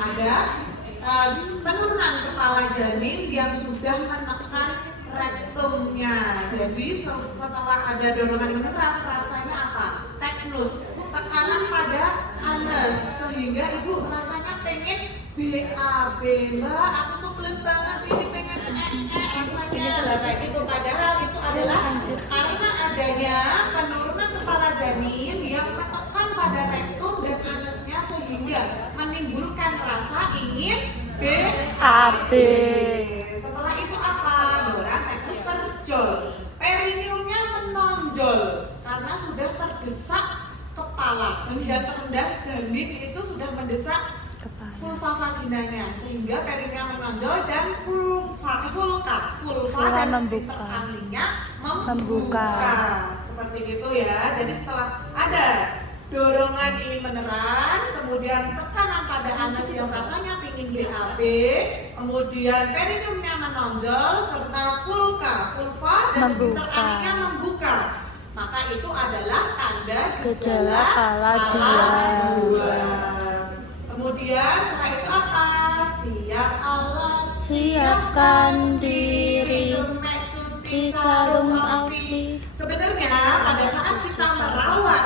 ada penurunan kepala janin yang sudah menekan rektumnya. Jadi setelah ada dorongan menekan, rasanya apa? Teknus, tekanan pada anus, sehingga ibu rasanya pengen BAB, mbak aku tuh pelit banget ini pengen rasanya kayak gitu. Padahal itu adalah karena adanya penurunan kepala janin yang menekan pada rektum dan anusnya sehingga menimbulkan rasa ingin BAB. Setelah itu apa? Doran teknus perjol, perineumnya menonjol karena sudah terdesak kepala, hingga terendah janin itu sudah mendesak vulva vaginanya sehingga perineum menonjol dan vulva dan sphincter kalinya membuka. Seperti itu ya. Jadi setelah ada dorongan ini meneran, kemudian tekanan pada anus yang rasanya pingin BAB, kemudian perineumnya menonjol serta vulva dan sphincter kalinya membuka. Maka itu adalah tanda gejala kala 2. Kemudian setelah itu apa? Siap alat, siapkan diri, cuci sarung ASI. Sebenarnya pada saat kita merawat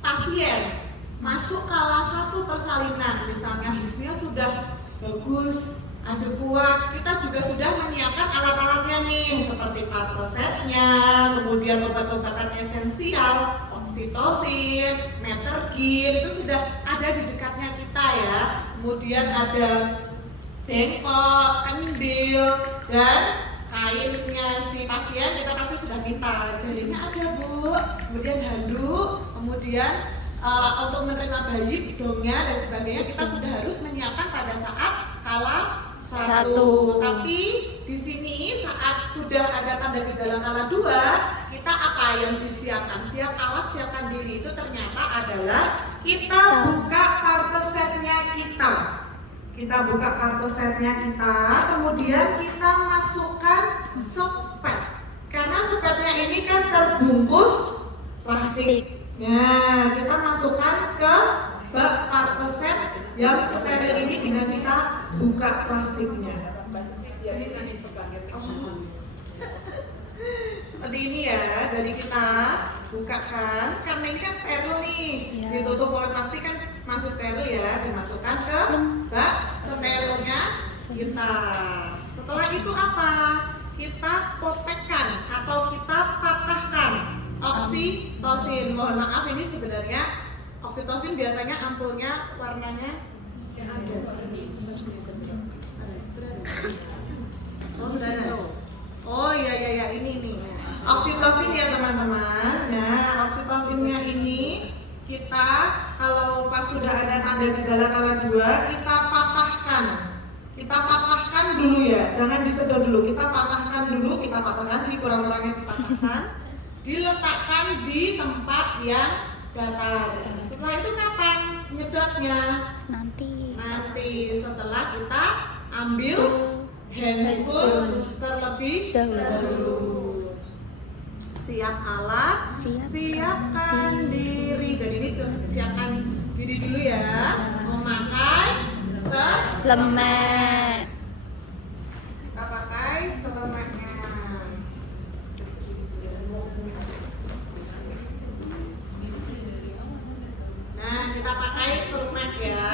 pasien masuk kala 1 persalinan, misalnya hasilnya sudah bagus, ada kuat, kita juga sudah menyiapkan alat-alatnya nih, seperti partosetnya, kemudian obat-obatan esensial, oksitosin, metergin, itu sudah ada di dekatnya kita ya. Kemudian ada bengkok, kendil, dan kainnya si pasien kita pasti sudah minta. Jarinya ada bu, kemudian handuk, kemudian untuk menerima bayi, dongnya dan sebagainya kita sudah harus menyiapkan pada saat kala 1. Tapi di sini saat sudah ada tanda gejala kala 2, kita apa yang disiapkan? Siap alat, siapkan diri itu ternyata adalah kita buka partosetnya kita. Kita buka partosetnya kita, kemudian kita masukkan sepet. Karena sepetnya ini kan terbungkus plastik. Nah, kita masukkan ke bak partoset yang steril ini dengan kita buka plastiknya. Seperti ini ya, jadi kita bukakan, karena ini kan steril nih, ditutup oleh plastik kan masih steril ya, dimasukkan ke bak sterilnya kita. Setelah itu apa? Kita potekkan atau kita patahkan oksitosin. Mohon maaf, ini sebenarnya oksitosin biasanya ampulnya warnanya yang ada. Oh iya ini nih. Oksitosin ya teman-teman. Nah, oksitosinnya ini kita kalau pas sudah ada tanda gejala kala 2, kita patahkan. Kita patahkan dulu ya, jangan disedot dulu. Kita patahkan dulu, kita patahkan, ini kurang-kurangnya dipatahkan. Diletakkan di tempat yang datar. Setelah itu kapan nyedotnya? Nanti setelah kita ambil handscoon terlebih dahulu. Siap alat, siapkan diri. Jadi ini siapkan diri dulu ya. Memakai celemek. Kita pakai celemeknya. Nah, kita pakai celemek ya.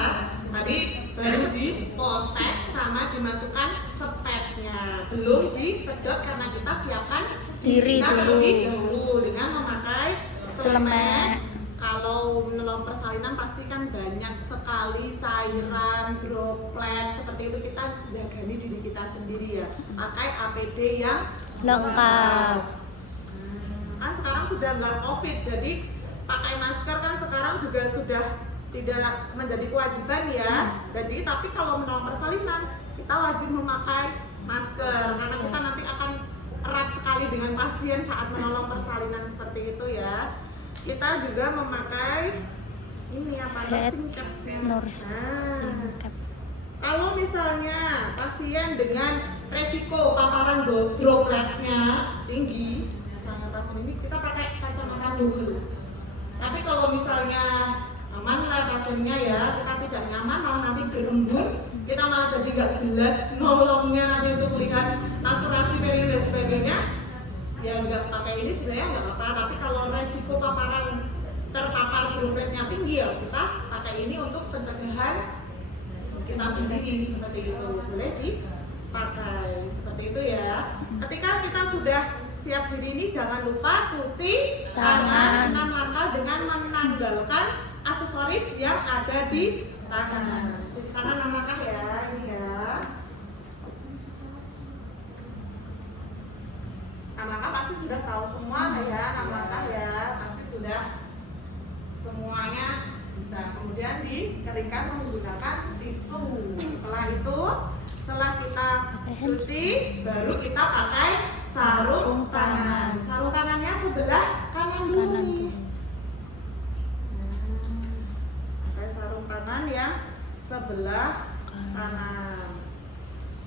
Tadi baru dipotek sama dimasukkan sepetnya. Belum disedot karena kita siapkan diri kita terlebih dahulu dengan memakai celemek. Kalau menolong persalinan pasti kan banyak sekali cairan, droplet, seperti itu kita jagani diri kita sendiri ya. Pakai APD yang lengkap. Kan sekarang sudah nggak COVID, jadi pakai masker kan sekarang juga sudah tidak menjadi kewajiban ya. Jadi tapi kalau menolong persalinan kita wajib memakai masker karena kita nanti akan erat sekali dengan pasien saat menolong persalinan seperti itu ya. Kita juga memakai ini apa? Singkap. Kalau misalnya pasien dengan resiko paparan dropletnya tinggi, misalnya pasien ini kita pakai kacamata dulu. Tapi kalau misalnya aman lah pasiennya ya. Kita tidak nyaman malah nanti berembun, kita malah jadi nggak jelas nolongnya nanti untuk melihat asuransi peri dan sebagainya. Ya nggak pakai ini sebenarnya nggak apa-apa, tapi kalau resiko paparan terpapar dropletnya tinggi ya kita pakai ini untuk pencegahan kita sendiri, seperti itu boleh dipakai seperti itu ya. Ketika kita sudah siap diri ini, jangan lupa cuci tangan 6 langkah dengan menanggalkan aksesoris yang ada di tangan. Cuci tangan 6 langkah ya, ini ya. Langkah pasti sudah tahu semua ya, 6 langkah ya, pasti sudah semuanya bisa. Kemudian dikeringkan menggunakan tisu. Setelah kita cuci, baru kita pakai sarung tangan. Sarung tangannya sebelah kanan dulu. Pakai sarung tangan yang sebelah kanan.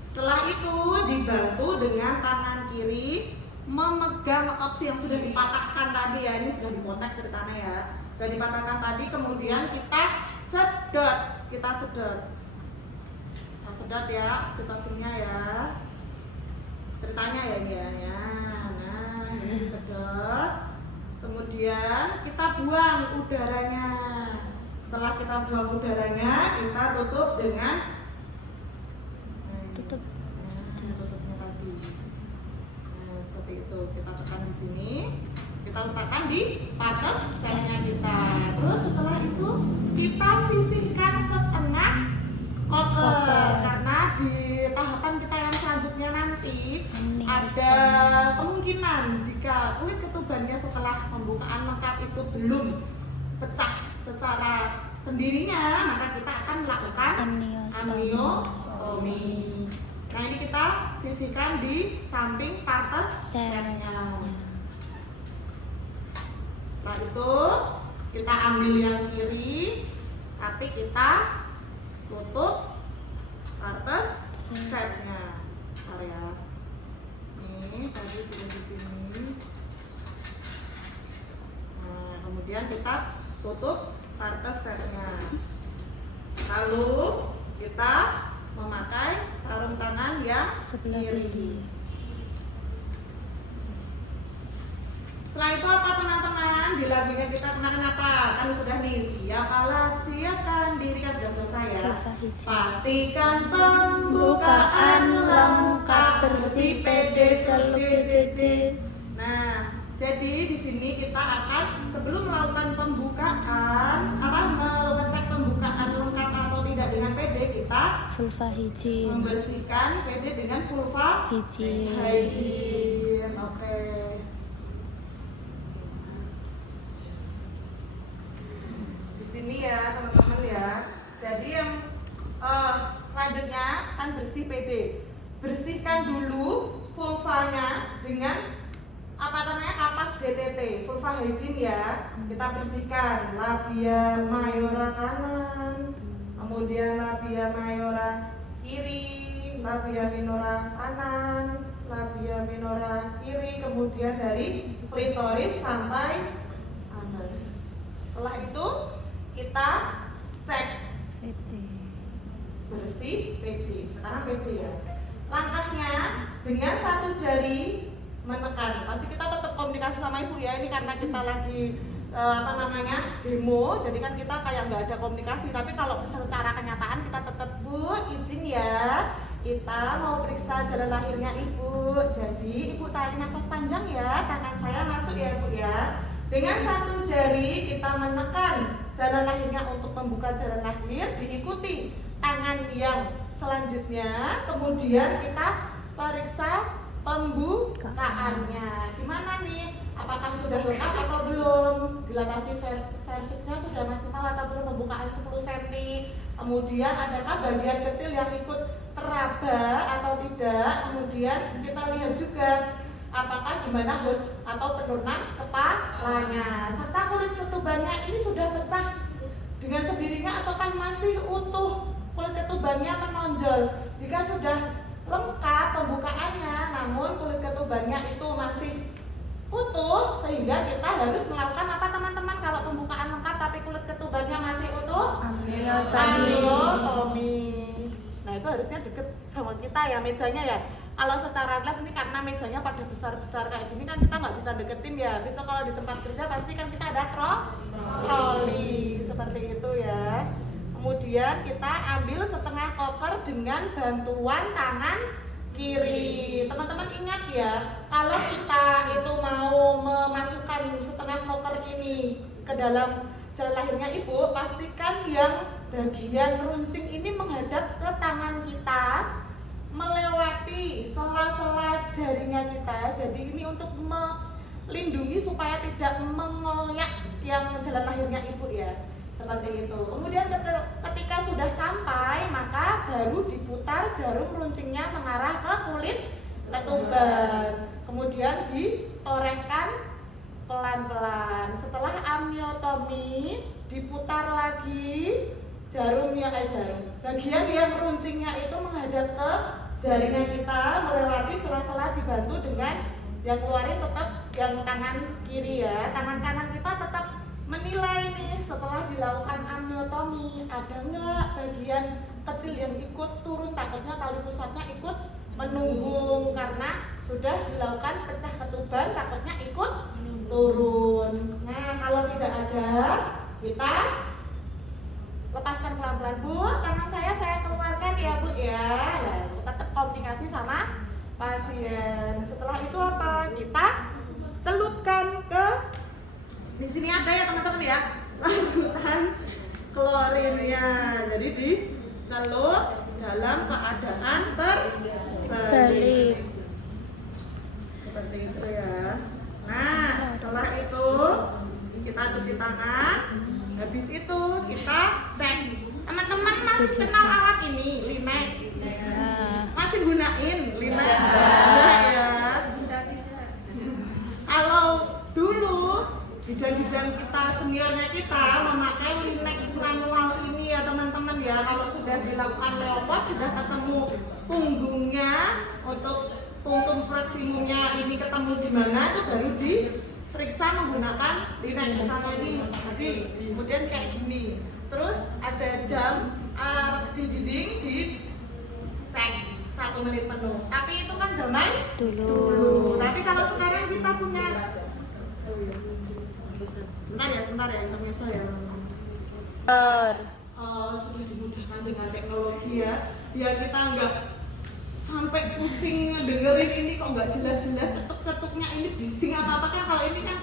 Setelah itu dibantu dengan tangan kiri memegang opsi yang sudah dipatahkan tadi ya, ini sudah dipotek ceritanya ya, sudah dipatahkan tadi, kemudian kita sedot, sedot ya, situasinya ya, ceritanya ya ini ya, nah ini sedot, kemudian kita buang udaranya. Setelah kita buang udaranya, kita tutup dengan tutupnya tadi. Seperti itu, kita tekan di sini, kita letakkan di patas selnya kita. Terus setelah itu kita sisihkan setengah koker, karena di tahapan kita yang selanjutnya nanti ada kemungkinan jika kulit ketubannya setelah pembukaan lengkap itu belum pecah secara sendirinya, maka kita akan melakukan amniotomi. Nah ini kita sisihkan di samping patas selnya. Setelah itu kita ambil yang kiri, tapi kita tutup patas setnya. Area. Ini tadi sudah di sini. Nah kemudian kita tutup patas setnya. Lalu kita memakai sarung tangan yang sebelah kiri. Setelah itu apa teman-teman? Dilakukan kita kemarin apa? Kan sudah nih, siap alat, siapkan diri, kan sudah selesai ya. Pastikan pembukaan lengkap, bersih, PD, celup, JJJ. Nah, jadi di sini kita akan sebelum melakukan pembukaan, mengecek pembukaan lengkap atau tidak dengan PD, kita vulva hygiene, membersihkan PD dengan vulva hygiene. Oke. Di sini ya teman-teman ya. Jadi yang selanjutnya kan bersih PD. Bersihkan dulu vulvanya dengan kapas DTT, vulva hygiene ya. Kita bersihkan labia mayora kanan, kemudian labia mayora kiri, labia minora kanan, labia minora kiri, kemudian dari klitoris sampai anus. Setelah itu kita cek bersih PD. Sekarang PD ya. Langkahnya dengan satu jari menekan. Pasti kita tetap komunikasi sama ibu ya. Ini karena kita lagi demo, jadi kan kita kayak nggak ada komunikasi. Tapi kalau secara kenyataan kita tetap, Bu, izin ya, kita mau periksa jalan lahirnya ibu. Jadi ibu tarik nafas panjang ya, tangan saya masuk ya Bu ya. Dengan satu jari kita menekan jalan lahirnya untuk membuka jalan lahir, diikuti tangan yang selanjutnya, kemudian kita periksa pembukaannya. Gimana nih? Apakah sudah lengkap atau belum? Dilatasi serviksnya sudah maksimal atau belum? Pembukaan 10 cm. Kemudian adakah bagian kecil yang ikut teraba atau tidak? Kemudian kita lihat juga apakah gimana hoods atau penurunan kepalanya, serta kulit ketubannya ini sudah pecah dengan sendirinya ataukah masih utuh kulit ketubannya menonjol. Jika sudah lengkap pembukaannya namun kulit ketubannya itu masih utuh, sehingga kita harus melakukan apa teman-teman kalau pembukaan lengkap tapi kulit ketubannya masih utuh? Amniotomi. Nah itu harusnya deket sama kita ya mejanya ya. Kalau secara live ini karena mejanya pada besar-besar kayak gini kan kita nggak bisa deketin ya. Besok kalau di tempat kerja pasti kan kita ada troli seperti itu ya. Kemudian kita ambil setengah koper dengan bantuan tangan kiri. Teman-teman ingat ya, kalau kita itu mau memasukkan setengah koper ini ke dalam jalan lahirnya ibu, pastikan yang bagian runcing ini menghadap ke tangan kita, melewati sela-sela jarinya kita. Jadi ini untuk melindungi supaya tidak mengoyak yang jalan lahirnya ibu ya. Seperti itu. Kemudian ketika sudah sampai, maka baru diputar jarum runcingnya mengarah ke kulit ketuban. Kemudian ditorehkan pelan-pelan. Setelah amniotomi, diputar lagi jarumnya bagian yang runcingnya itu menghadap ke jaringan kita, melewati sela-sela dibantu dengan yang keluarin tetap yang tangan kiri ya. Tangan kanan kita tetap menilai nih setelah dilakukan amniotomi ada nggak bagian kecil yang ikut turun, takutnya tali pusatnya ikut menunggung karena sudah dilakukan pecah ketuban, takutnya ikut turun. Nah kalau tidak ada, kita lepaskan pelan-pelan. Bu, tangan saya keluarkan ya bu ya. Nah, tetap komunikasi sama pasien. Setelah itu apa? Kita celupkan ke di sini ada ya teman-teman ya, larutan klorinnya. Jadi dicelup dalam keadaan terbalik. Seperti itu ya. Nah, setelah itu kita cuci tangan. Habis itu kita cek. Teman-teman masih kenal alat ini, Linek? Masih gunain Linek? Ya. Kalau dulu bidan-bidan kita, seniornya kita memakai Linex manual ini ya teman-teman ya. Kalau sudah dilakukan leopard, sudah ketemu punggungnya, untuk puntung maksimumnya ini ketemu di mana, itu baru diperiksa menggunakan Linex sama ini tadi. Kemudian kayak gini. Terus ada jam di dinding dicek 1 menit penuh. Tapi itu kan zaman dulu. Tapi kalau sekarang kita punya sebentar ya intermezzo ya. Sudah dimudahkan dengan teknologi ya, biar kita nggak sampai pusing dengerin ini kok nggak jelas-jelas, ketuk-ketuknya ini bising apa kan. Kalau ini kan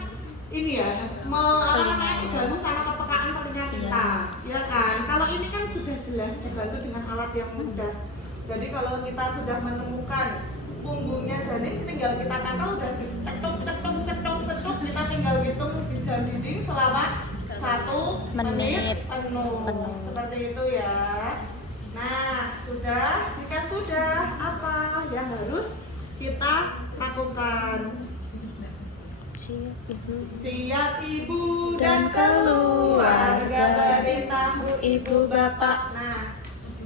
ini ya digabung sama kepekaan telinga kita ya kan. Kalau ini kan sudah jelas dibantu dengan alat yang mudah. Jadi kalau kita sudah menemukan punggungnya janin, tinggal kita tempel dan cetok, kita tinggal hitung di jam dinding selama 1 menit penuh. Seperti itu ya. Nah, jika sudah apa yang harus kita lakukan? Siap ibu dan keluarga, beritahu ibu bapak. Nah,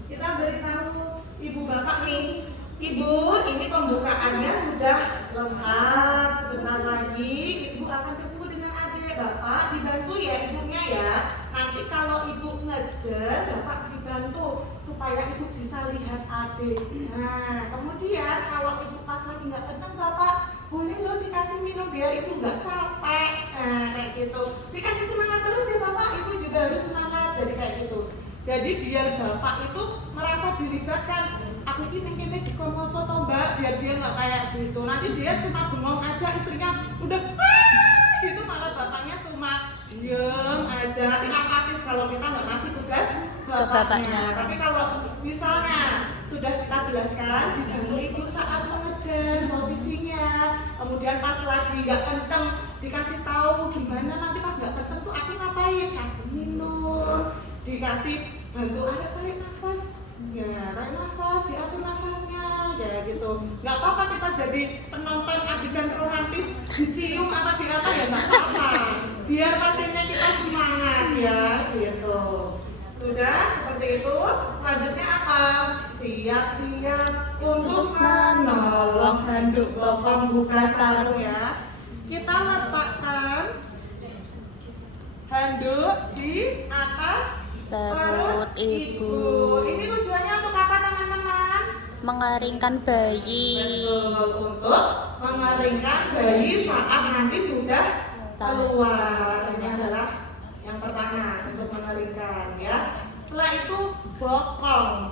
kita beritahu ibu bapak nih, ibu ini pembukaannya sudah lengkap. Sebentar lagi ibu akan ketemu dengan adik bapak, dibantu ya ibunya ya. Nanti kalau ibu ngejar, bapak dibantu supaya ibu bisa lihat adik. Nah, kemudian kalau ibu pas lagi nggak kenceng, bapak boleh loh dikasih minum biar ibu nggak capek. Nah, kayak gitu. Dikasih semangat terus ya bapak, ibu juga harus semangat. Jadi kayak gitu. Jadi biar bapak itu merasa dilibatkan. Aku ini pengen dikomoto toh mbak, biar dia nggak kayak gitu. Nanti dia cuma bengong aja, istrinya udah gitu, malah bapaknya cuma diem aja. Nanti apatis kalau kita nggak kasih tugas bapaknya. Tapi kalau misalnya sudah kita jelaskan, dibantu ibu saat mengejar posisinya, kemudian pas lagi nggak kenceng dikasih tahu gimana nanti pas nggak kenceng tuh aku ngapain, kasih minum, dikasih bantu ada tarik nafas, ya tarik nafas, diatur nafasnya, ya gitu. Nggak apa-apa kita jadi penonton adegan romantis dicium apa diapa ya nggak apa-apa, biar pasiennya kita semangat ya gitu. Sudah seperti itu. Selanjutnya apa? Siap-siap untuk menolong handuk bokong buka sarung ya. kita letakkan handuk di atas perut ibu. Ini tujuannya untuk apa teman-teman? Mengeringkan bayi. Betul, untuk mengeringkan bayi saat nanti sudah keluar. Ini adalah yang pertama untuk mengeringkan ya. Setelah itu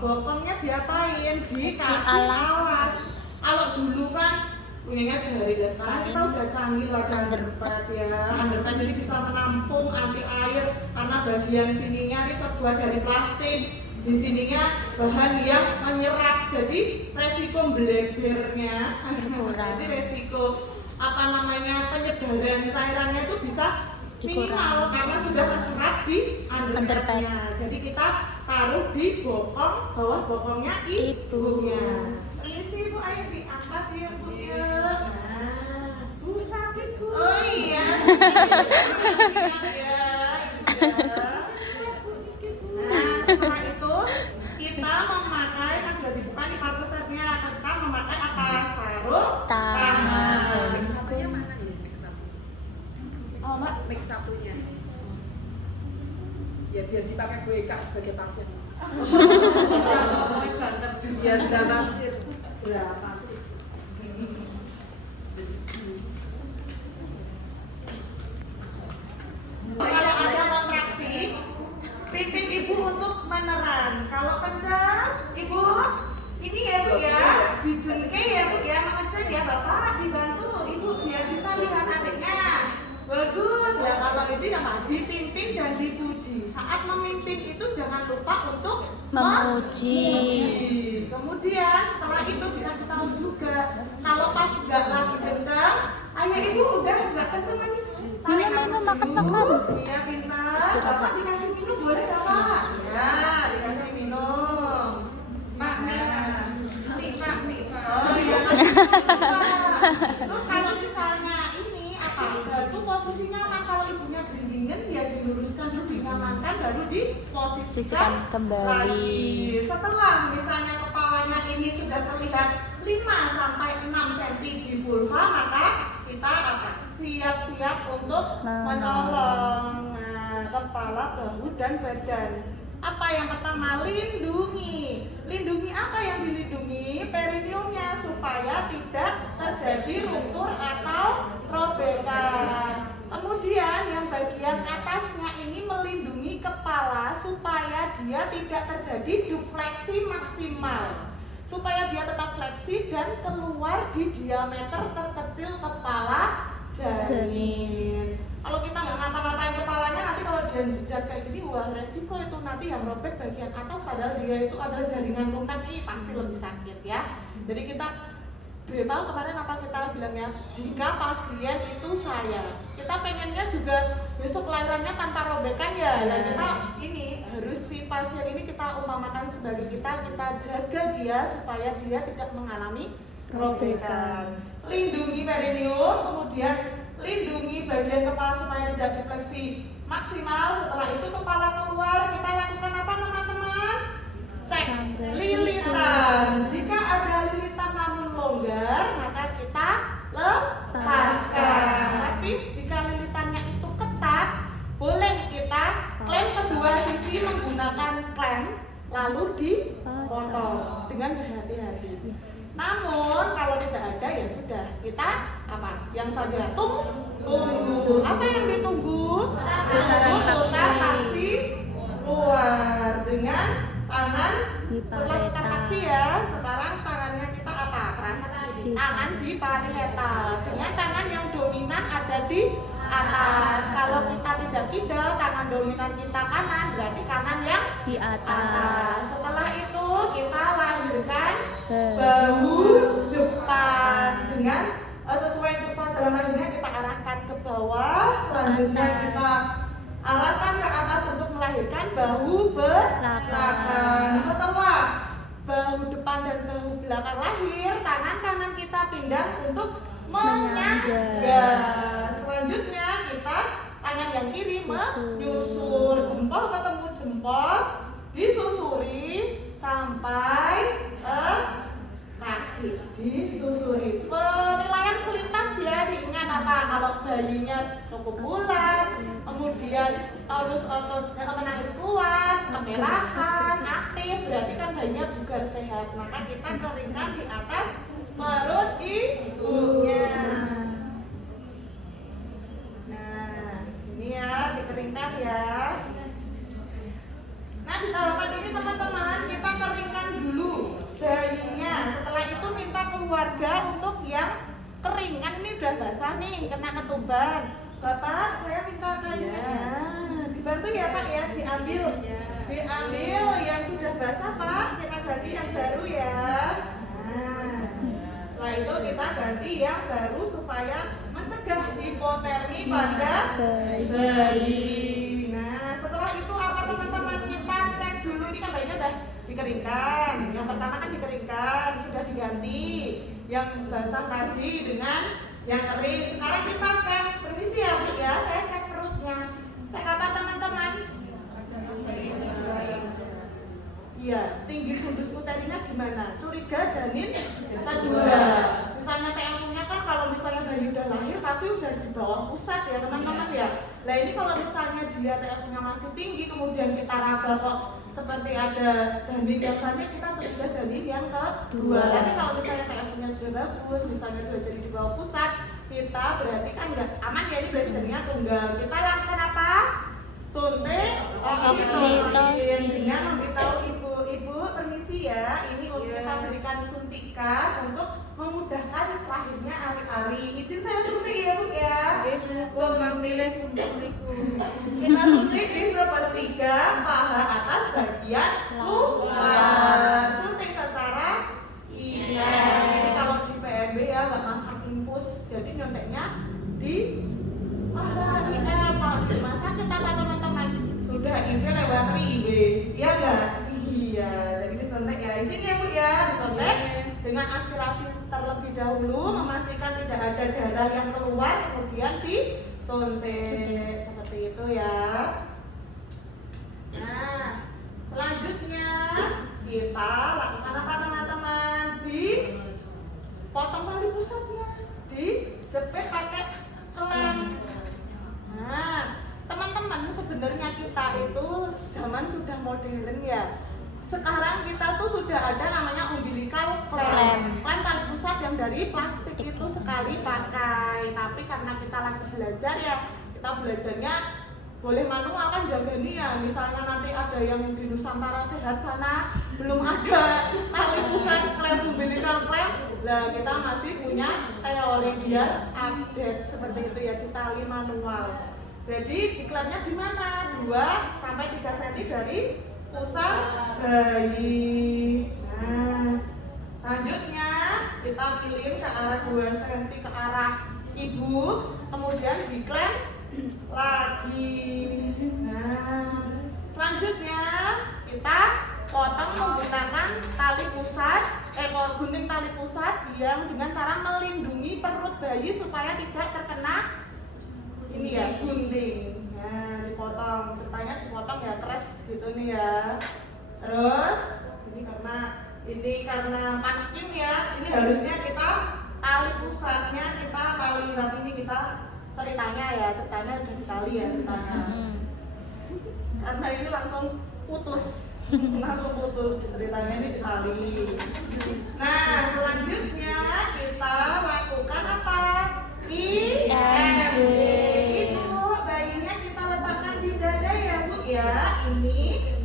bokongnya diapain? Dikasih alas. Kalau dulu kan punyanya jari, dan sekarang kita udah canggih loh, ada underpad ya. Underpad jadi bisa menampung anti air karena bagian sininya ini terbuat dari plastik. Di sininya bahan yang menyerap, jadi resiko blebernya, jadi resiko penyebaran cairannya itu bisa minimal karena sudah terserap di underpadnya. Jadi kita taruh di bokong, bawah bokongnya ibunya. Permisi Bu, ayo diangkat ya Bu ya. Nah, Bu sakit Bu. Oh iya. Nah, setelah itu kita memakai, kan sudah dibuka nih partusnya, kita memakai apa? Sarung tangan. Oh Mbak, make satunya. Ya biar dipakai gue Kak sebagai pasien. Biar dramatis. Kalau ada kontraksi, pimpin ibu untuk meneran. Kalau kencang, ibu ini ya Bu ya, dijengke ya Bu ya, mengecek ya Bapak, dibantu ibu biar bisa lihat adiknya. Bagus. Nah kalau ini apa? Dipimpin dan dipuji. Saat memimpin itu jangan lupa untuk memuji. Kemudian setelah itu dikasih tahu juga, kalau pas nggak lagi kencang, ayah ibu udah nggak kencang lagi. Minum makan. Iya pintar. Bapak dikasih minum boleh nggak Pak? Ya dikasih minum. Oh iya. Terus kalau misalnya itu posisinya kalau ibunya gelindingan ya diluruskan dulu, diamankan, baru diposisikan kembali. Setelah misalnya kepalanya ini sudah terlihat 5-6 cm di vulva, maka kita siap-siap untuk menolong kepala, bahu, dan badan. Apa yang pertama? Lindungi apa yang dilindungi? Perineumnya, supaya tidak terjadi ruptur atau robekan. Kemudian yang bagian atasnya ini melindungi kepala supaya dia tidak terjadi defleksi maksimal, supaya dia tetap fleksi dan keluar di diameter terkecil kepala janin. Kalau kita nggak ngapa-ngapain kepalanya, nanti kalau dia jedat kayak gini, wah resiko itu nanti yang robek bagian atas, padahal dia itu adalah jaringan lunak, ini pasti lebih sakit ya. Jadi kita tahu kemarin apa kita bilangnya, jika pasien itu kita pengennya juga besok kelahirannya tanpa robekan ya. Dan kita ini harus si pasien ini kita umpamakan sebagai kita jaga dia supaya dia tidak mengalami robekan. Lindungi perineum, kemudian lindungi bagian kepala supaya tidak defleksi maksimal. Setelah itu kepala keluar, kita lakukan apa teman-teman? Cek lilitan. Jika ada lilitan namun longgar, maka kita lepaskan. Tapi jika lilitannya itu ketat, boleh kita klem kedua sisi menggunakan klem, lalu dipotong dengan berhati-hati. Namun kalau tidak ada ya sudah, kita yang saja tunggu. Apa yang ditunggu? Kita kasih keluar dengan tangan. Setelah kita kasih ya, sekarang tangannya kita tangan di parietal, dengan tangan yang dominan ada di atas. Kalau kita tidak kidal, tangan dominan kita kanan, berarti kanan yang di atas. Setelah itu kita lahirkan bahu depan dengan sesuai kurva jalan lahirnya, kita arahkan ke bawah. Selanjutnya kita arahkan ke atas untuk melahirkan bahu belakang. Setelah bahu depan dan bahu belakang lahir, tangan kanan kita pindah untuk menyangga. Selanjutnya kita tangan yang kiri menyusur, jempol ketemu jempol, disusuri sampai kaki, disusuri. Penilaian selintas ya, diingat apa? kalau bayinya cukup bulat, kemudian harus menangis kuat, kemerahan, aktif, berarti kan bayinya bugar sehat. Maka kita keringkan di atas perut ibunya. Nah, ini ya dikeringkan ya. Nah, di tahapan ini teman-teman kita keringkan dulu bayinya. Setelah itu minta keluarga untuk yang kering, kan ini udah basah nih, kena ketuban. Bapak, saya minta kayunya. Dibantu ya Pak ya, diambil yang sudah basah Pak, kita ganti yang baru ya. Nah, setelah itu kita ganti yang baru supaya mencegah hipotermi pada bayi. Nah, setelah itu apa teman-teman, kita cek dulu, ini kan bayinya udah dikeringkan. Yang pertama kan dikeringkan, sudah diganti yang basah tadi dengan yang kering. Sekarang kita cek, permisi ya Bu ya, saya cek perutnya. Cek apa teman-teman? Iya, tinggi fundus uterina gimana? Curiga janin kedua. Misalnya TFU-nya kan kalau misalnya bayi udah lahir pasti udah di bawah pusat ya teman-teman ya. Nah ini kalau misalnya dia TFU-nya masih tinggi, kemudian kita raba kok seperti ada janin yang sana, kita curiga janin yang kedua. Tapi kalau misalnya TFU-nya sudah bagus, misalnya sudah jadi di bawah pusat, kita berarti kan nggak aman ya, ini berarti janinnya tunggal. Kita lakukan apa? Suntik oksitosin dengan memberitahu ibu permisi ya, ini untuk kita berikan suntikan untuk memudahkan lahirnya ari-ari. Izin saya suntik ya Bu ya. Kita suntik di sepertiga paha atas bagian luar. Suntik secara ini kalau di PMB ya nggak masak impus, jadi nyonteknya di paha IM. Kalau di rumah sakit apa teman-teman sudah IV lewat IB, ya enggak? Iya, jadi disuntik ya. Izin ya Bu ya, disuntik dengan aspirasi terlebih dahulu, memastikan tidak ada darah yang keluar, kemudian disuntik seperti itu ya. Nah, selanjutnya kita lakukan apa teman-teman? Dipotong tali pusatnya, dijepit pakai klem. Nah, teman-teman sebenarnya kita itu zaman sudah modern ya. Sekarang kita tuh sudah ada namanya umbilical clamp. Clamp tali pusat yang dari plastik itu sekali pakai. Tapi karena kita lagi belajar ya, kita belajarnya boleh manual kan jaga nih ya. Misalnya nanti ada yang di Nusantara Sehat sana belum ada tali pusat clamp, umbilical clamp. Nah, kita masih punya teori biar update seperti itu ya, di tali manual. Jadi di klampnya di mana? 2 sampai 3 cm dari pusat bayi. Nah, selanjutnya kita pilih ke arah 2 cm ke arah ibu, kemudian diklamp lagi. Nah, selanjutnya kita potong menggunakan tali pusat, gunting tali pusat yang dengan cara melindungi perut bayi supaya tidak terkena ini ya, gunting. Nah, dipotong, ceritanya dipotong ya, keras gitu nih ya. Terus ini karena makin ya, ini harusnya kita tali pusatnya kita tali, tapi ini kita ceritanya udah ditali ya ceritanya. Karena ini langsung putus ceritanya ini ditali. Nah, selanjutnya kita lakukan apa? IMD. Itu bayinya kita letakkan di dada ya Bu ya. Ini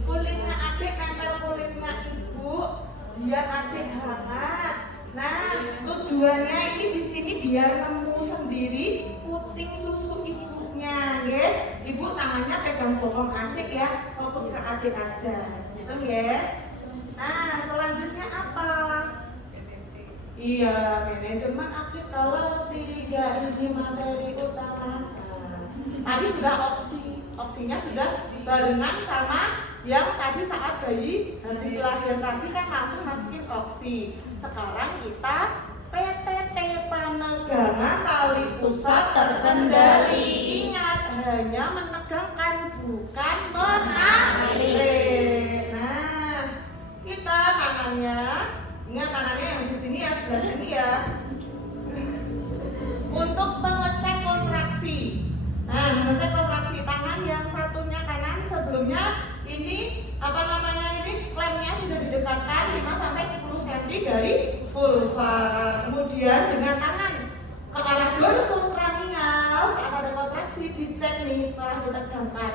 kulitnya adik nempel kulitnya ibu biar adik hangat. Nah, tujuannya ini di sini biar nemu sendiri puting susu ibunya, ya. Ibu tangannya pegang bokong adik ya, fokus ke adik aja, gitu ya. Nah, selanjutnya apa? Iya, manajemen aktif kalau 3 ini materi utama. Tadi sudah oksinya sudah barengan sama yang tadi saat bayi habis lahir tadi kan langsung masukin oksi. Sekarang kita PTT, penegangan tali pusat terkendali. Ingat, hanya menegangkan bukan menarik. Nah, kita tangannya, ingat tangannya yang di sini ya, sebelah sini ya. Untuk mengecek dekatkan 5-10 cm dari vulva. Kemudian dengan tangan ke arah dorsokranial saat ada kontraksi, dicek nih setelah ditegangkan.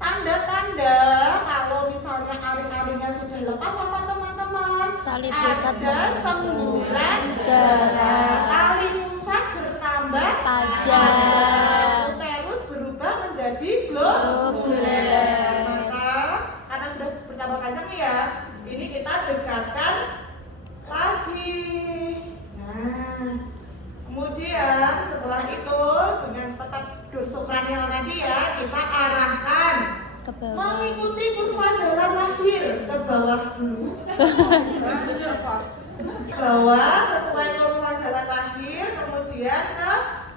Tanda-tanda kalau misalnya aring-aringnya sudah lepas apa teman-teman? Tali pusat Ada semburan darah. Tali pusat bertambah panjang. Uterus berubah menjadi globuler. Maka karena sudah bertambah panjang nih ya, ini kita dekatkan lagi. Nah, kemudian setelah itu dengan tetap dorsokranial tadi ya, kita arahkan Ke bawah. mengikuti kurva jalan lahir ke bawah dulu. Bawah sesuai kurva jalan lahir, kemudian ke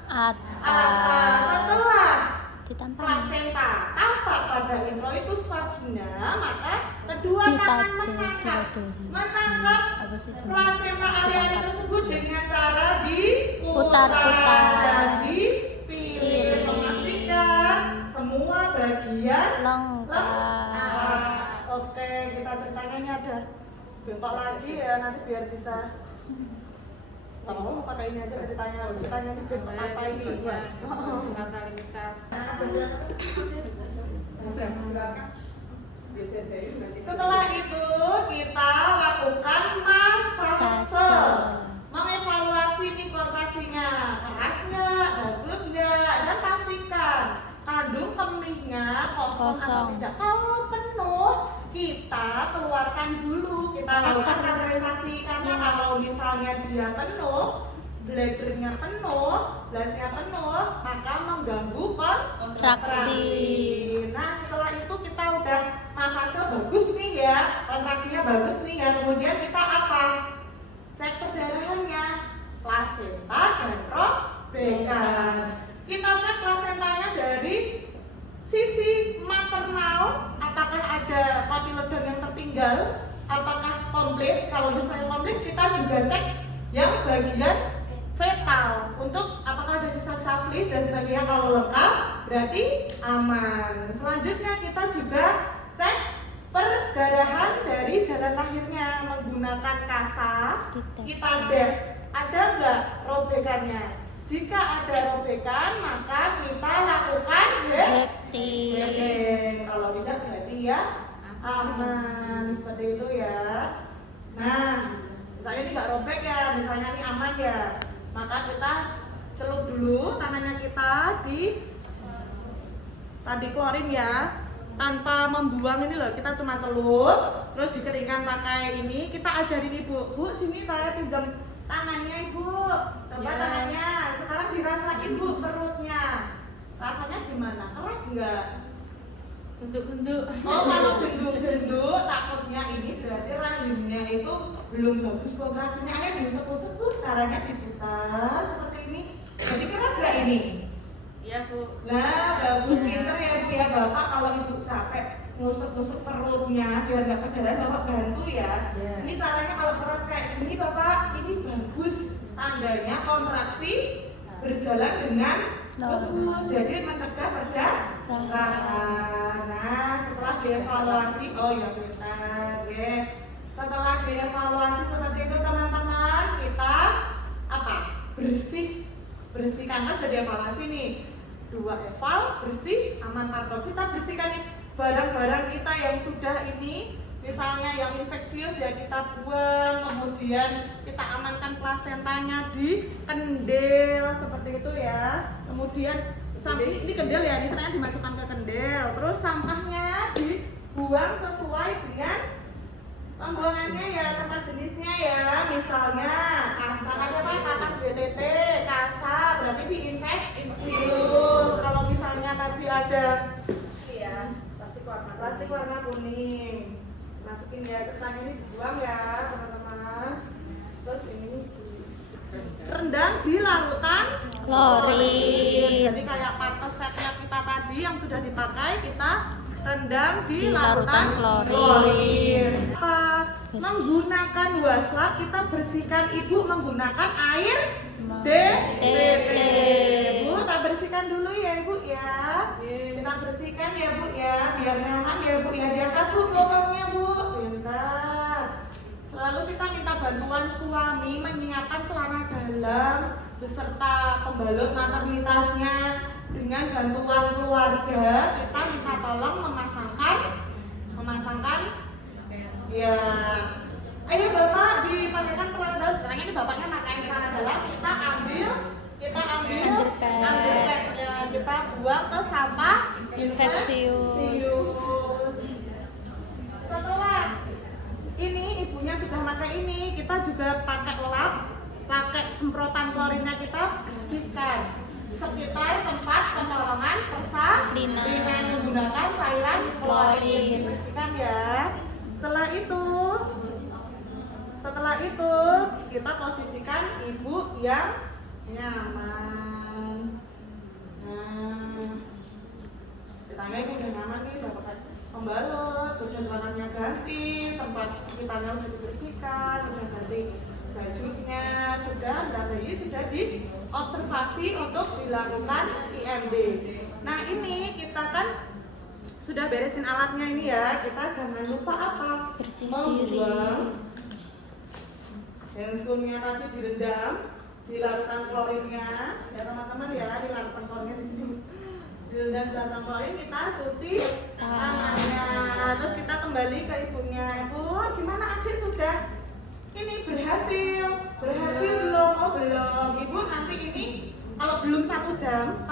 atas. Setelah Ditampar. plasenta tampak pada introitus vagina, maka kedua tangan menangkap Apa sih itu? plasenta area tersebut dengan cara Putar-putar. diputar dan dipilih, memastikan semua bagian Lengkap. Oke, kita ceritanya ini ada bengkok lagi ya, nanti biar bisa. Kalau mau pakai ini aja ceritanya ini bengkok apa ini? Setelah itu kita lakukan massase, mengevaluasi nih kontrasinya, keras nggak, bagus nggak, dan pastikan kandung kemihnya kosong atau Kosong. tidak. Kalau penuh kita keluarkan dulu, kita lakukan kateterisasi karena kalau misalnya dia penuh, bladdernya penuh, blasnya penuh, maka mengganggu kontraksi. Nah setelah itu kita udah massase bagus nih ya, kontraksinya bagus nih ya, kemudian kita apa? Cek perdarahannya, plasenta dan robekan. Kita cek plasentanya dari sisi maternal, apakah ada kotiledon yang tertinggal, apakah komplit. Kalau misalnya komplit, kita juga cek yang bagian fetal untuk apakah ada sisa syphilis dan sebagainya. Kalau lengkap berarti aman. Selanjutnya kita juga cek perdarahan dari jalan lahirnya menggunakan kasa. Kita dek, ada nggak robekannya? Jika ada robekan, maka kita lakukan Hekting. Kalau tidak berarti ya aman, seperti itu ya. Nah, misalnya ini nggak robek ya, misalnya ini aman ya, maka kita celup dulu tangannya kita tadi keluarin ya, tanpa membuang ini loh, kita cuma celup, terus dikeringkan pakai ini. Kita ajarin ibu, bu sini saya pinjam tangannya ibu, coba Ya. tangannya, sekarang dirasain bu perutnya, rasanya gimana, keras nggak? Genduk-genduk. Oh kalau genduk-genduk takutnya ini berarti rahimnya itu belum bagus kontraksinya, ada disebut-sebut, caranya diputar seperti ini, jadi keras nggak ini? Iya bu. Nah bagus, pinter ya bu ya. Bapak kalau ibu capek ngusuk-ngusuk perutnya biar nggak perdarahan, bapak bantu ya. Ya. Ini caranya kalau keras kayak gini bapak, ini bagus, tandanya kontraksi berjalan dengan bagus, jadi mencegah perdarahan. Nah setelah dievaluasi, oh ya pintar ya. Setelah dievaluasi seperti itu teman-teman, kita apa? Bersihkan, kan sudah dievaluasi nih. 2 eval, bersih, aman parto. Kita bersihkan nih barang-barang kita yang sudah ini, misalnya yang infeksius ya kita buang, kemudian kita amankan plasentanya di kendel seperti itu ya. Kemudian ini kendel ya, ini sebenarnya dimasukkan ke kendel. Terus sampahnya dibuang sesuai dengan pembuangannya ya, tempat jenisnya ya. Misalnya kasa, ada apa? Kapas BTT, kasa berarti diinfeksius. Kalau misalnya tadi ada ya plastik warna kuning, masukin ya, kesannya ini dibuang ya teman-teman. Terus ini rendang di larutan Klorin. Jadi kayak partes setnya kita tadi yang sudah dipakai, kita rendam di Di larutan larutan klorin. Apa? Menggunakan wasla, kita bersihkan ibu menggunakan air DTT. Bu, tak bersihkan dulu ya ibu ya. Kita bersihkan ya bu ya, biar nyaman ya bu ya. Diangkat bu lubangnya bu. Pintar. bantuan suami menyiapkan celana dalam beserta pembalut maternitasnya. Dengan bantuan keluarga kita minta tolong memasangkan ya. Ayo Bapak dipakaikan celana dalam. Sekarang ini bapaknya pakai celana dalam, kita ambil underpad-nya, kita buang ke sampah infeksius. Setelah ini ibunya sudah pakai ini, kita juga pakai lap, pakai semprotan klorinnya, kita bersihkan sekitar tempat pencolongan persalinan menggunakan cairan klorin. Dibersihkan ya. Setelah itu kita posisikan ibu yang nyaman. Nah, ceritanya ibu udah nyaman nih, dapat pembalut, udah celananya ganti, tempat sekitarnya udah dibersihkan, udah ganti bajunya, sudah bayi sudah diobservasi untuk dilakukan IMD. Nah ini kita kan sudah beresin alatnya ini ya, kita jangan lupa apa? Bersih Membuang handscoonnya tadi direndam, dilakukan klorinnya, ya teman-teman ya, dilakukan klorinnya di sini. Direndam dilakukan klorin, kita cuci tangannya, terus kita kembali ke ibunya. Ibu, gimana adik sudah? Ini berhasil belum? Oh belum. Ibu nanti ini kalau belum 1 jam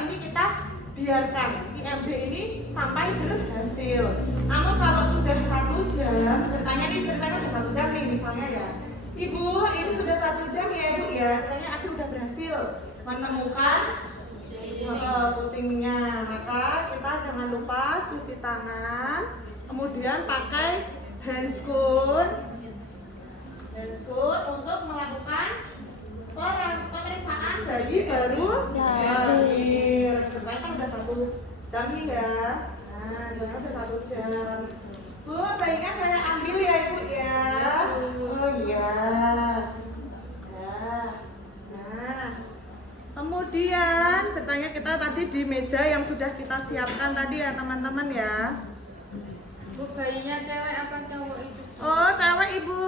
ini kita biarkan IMD ini sampai berhasil. Namun kalau sudah 1 jam, ceritanya udah 1 jam nih misalnya ya. Ibu, ini sudah 1 jam ya Ibu ya. Ceritanya aku udah berhasil menemukan putingnya. Maka kita jangan lupa cuci tangan, kemudian pakai handscoon untuk melakukan pemeriksaan bayi baru lahir. Sebenarnya kan udah 1 jam nih ya. Nah, sebenarnya udah 1 jam. Bu, bayinya saya ambil ya Ibu ya. Oh iya. Ya. Nah, kemudian ceritanya kita tadi di meja yang sudah kita siapkan tadi ya teman-teman ya. Bu, bayinya cewek apa cowok itu? Oh, cewek Ibu.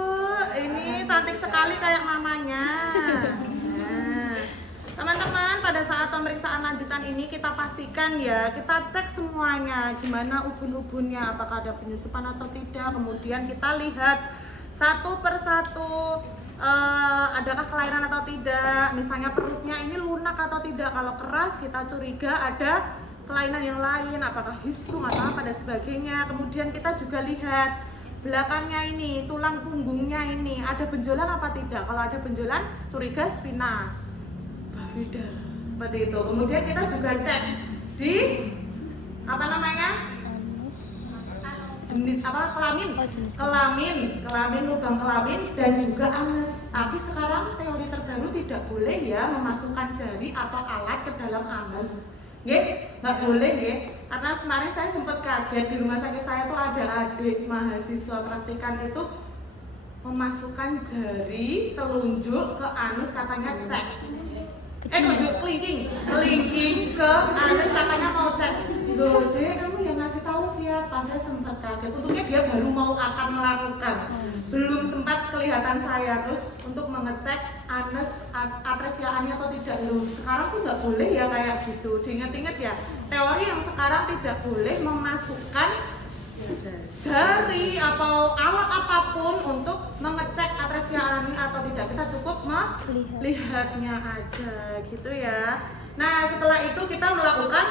Ini cantik sekali kayak mamanya. Nah, teman-teman, pada saat pemeriksaan lanjutan ini kita pastikan ya, kita cek semuanya, gimana ubun-ubunnya, apakah ada penyusupan atau tidak. Kemudian kita lihat satu persatu, adakah kelainan atau tidak. Misalnya perutnya ini lunak atau tidak. Kalau keras kita curiga ada kelainan yang lain, apakah histrung atau apa dan sebagainya. Kemudian kita juga lihat belakangnya ini, tulang punggungnya ini ada benjolan apa tidak. Kalau ada benjolan, curiga spina bifida seperti itu. Kemudian kita juga cek di apa namanya, jenis apa, kelamin, lubang kelamin dan juga anus. Tapi sekarang teori terbaru tidak boleh ya memasukkan jari atau alat ke dalam anus. Nggak boleh ya. Karena kemarin saya sempat kaget, di rumah sakit saya tuh ada adik mahasiswa praktikan itu memasukkan jari telunjuk ke anus, katanya cek. Telunjuk kelingking ke anus, katanya mau cek. Loh deh, kamu yang ngasih tahu siapa? Saya sempat kaget. Untungnya dia baru mau akan melakukan, belum sempat kelihatan saya. Terus untuk mengecek anus apresiaannya atau tidak. Loh, sekarang tuh nggak boleh ya kayak gitu. Diingat-ingat ya, teori yang sekarang tidak boleh memasukkan jari atau alat apapun untuk mengecek apresiaannya atau tidak. Kita cukup melihatnya aja gitu ya. Nah, setelah itu kita melakukan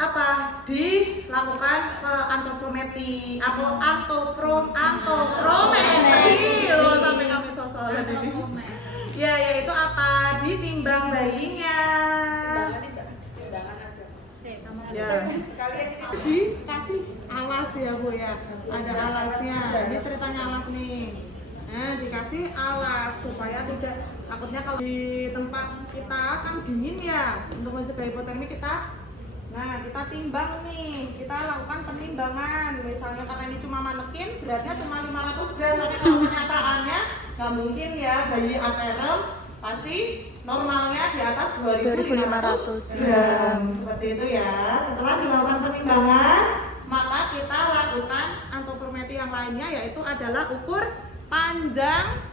apa? Dilakukan antropometri atau antropometri loh, sampai kami sosokan ini. Ya, yaitu apa? Ditimbang bayinya. Ya. Dikasih alas ya Bu ya. Ada alasnya. Ini ceritanya alas nih. Nah, dikasih alas supaya tidak, takutnya kalau di tempat kita kan dingin ya, untuk mencegah hipotermi kita timbang nih, kita lakukan penimbangan. Misalnya karena ini cuma manekin, beratnya cuma 500 gram, tapi kalau kenyataannya nggak mungkin ya, bayi aterem pasti normalnya di atas 2.500 gram. Seperti itu ya. Setelah dilakukan penimbangan, maka kita lakukan antropometri yang lainnya, yaitu adalah ukur panjang.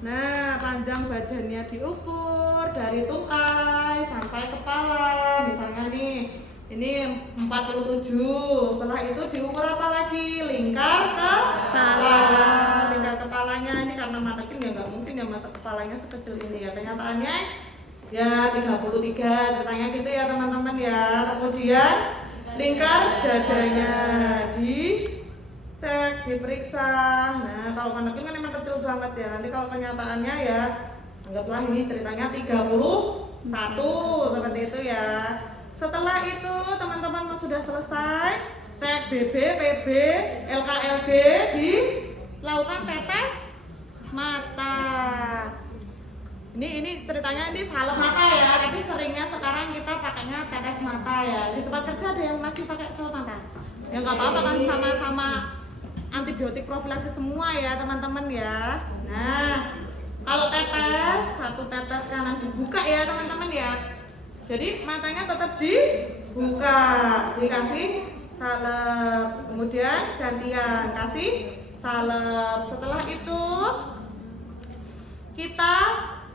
Nah, panjang badannya diukur dari tungkai sampai kepala. Misalnya nih, ini 47. Setelah itu diukur apa lagi? Lingkar kepala. Lingkar kepalanya ini karena manekin ya nggak mungkin ya masa kepalanya sekecil ini ya. Kenyataannya ya 33 ceritanya gitu ya teman-teman ya. Kemudian lingkar dadanya dicek, diperiksa. Nah, kalau manekin kan memang kecil banget ya. Nanti kalau kenyataannya ya anggaplah ini ceritanya 31 seperti itu ya. Setelah itu teman-teman sudah selesai cek BB, PB, LKLD, dilakukan tetes mata. Ini ceritanya ini salep mata ya, tapi seringnya sekarang kita pakainya tetes mata ya. Di tempat kerja ada yang masih pakai salep mata? Ya nggak apa-apa kan, sama-sama antibiotik profilaksis semua ya teman-teman ya. Nah, kalau tetes, satu tetes kanan dibuka ya teman-teman ya. Jadi matanya tetap dibuka, dikasih salep, kemudian gantian kasih salep. Setelah itu kita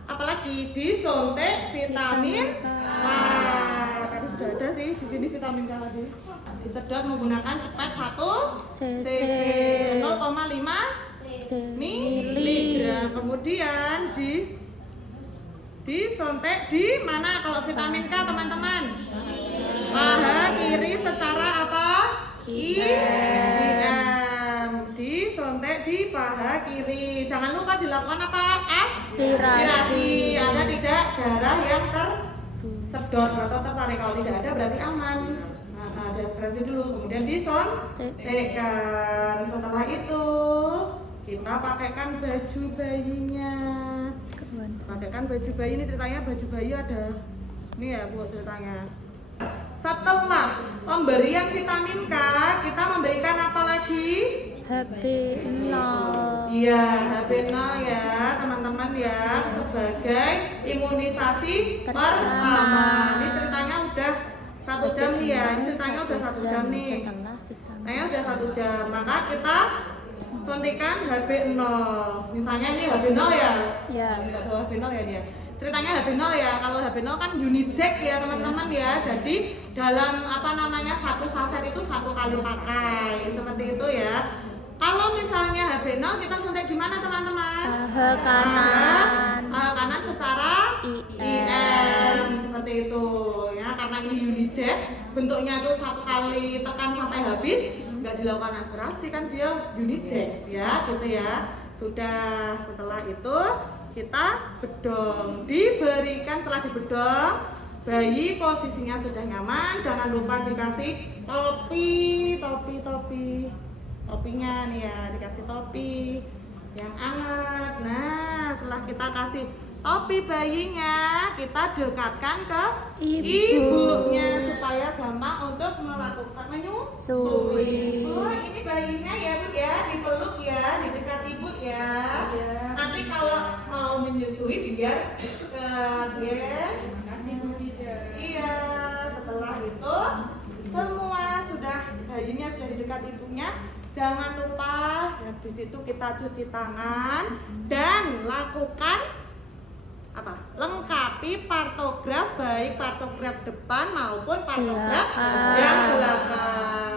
apalagi disuntik vitamin K. Tadi sudah ada sih di sini vitamin K tadi. Disedot menggunakan spet 1 cc 0,5 miligram. Kemudian disuntik di mana kalau vitamin K teman-teman? Paha kiri secara apa? IM. Disuntik di paha kiri. Jangan lupa dilakukan apa? Aspirasi. Ada tidak darah yang tersedot atau tertarik. Kalau tidak ada berarti aman. Nah, ada aspirasi dulu, kemudian disuntikkan. Setelah itu kita pakaikan baju bayinya. Pakaikan baju bayi, ini ceritanya baju bayi ada. Ini ya Bu ceritanya. Setelah pemberian vitamin K, kita memberikan apa lagi? HB0. Iya, HB0 ya teman-teman ya, sebagai imunisasi pertama. Ini ceritanya udah 1 jam nih ya, ini ceritanya udah 1 jam nih. Ceritanya udah 1 jam, maka kita suntikan HB0. Misalnya ini HB0 ya? Iya. Enggak tahu HB0 ya dia. Ceritanya HB0 ya, kalau HB0 kan Uniject ya teman-teman ya. Jadi dalam satu saset itu 1 kali pakai, seperti itu ya. Kalau misalnya HB0 kita suntik di mana teman-teman? Paha kanan. Paha kanan secara IM seperti itu ya. Karena ini Uniject, bentuknya itu 1 kali tekan sampai habis, nggak dilakukan aspirasi kan dia Uniject ya, gitu ya. Sudah, setelah itu kita bedong. Diberikan setelah dibedong, bayi posisinya sudah nyaman. Jangan lupa dikasih topinya nih ya, dikasih topi yang hangat. Nah, setelah kita kasih topi bayinya, kita dekatkan ke ibunya supaya gampang untuk melakukan menyusui. Oh, ini bayinya ya Bu ya, dipeluk ya, di dekat ibu ya. Nanti kalau mau menyusui biar dekat ya. Terima kasih Bu Vida. Iya, setelah itu semua sudah, bayinya sudah di dekat ibunya. Jangan lupa habis itu kita cuci tangan dan lakukan apa? Lengkapi partograf, baik partograf depan maupun partograf yang belakang.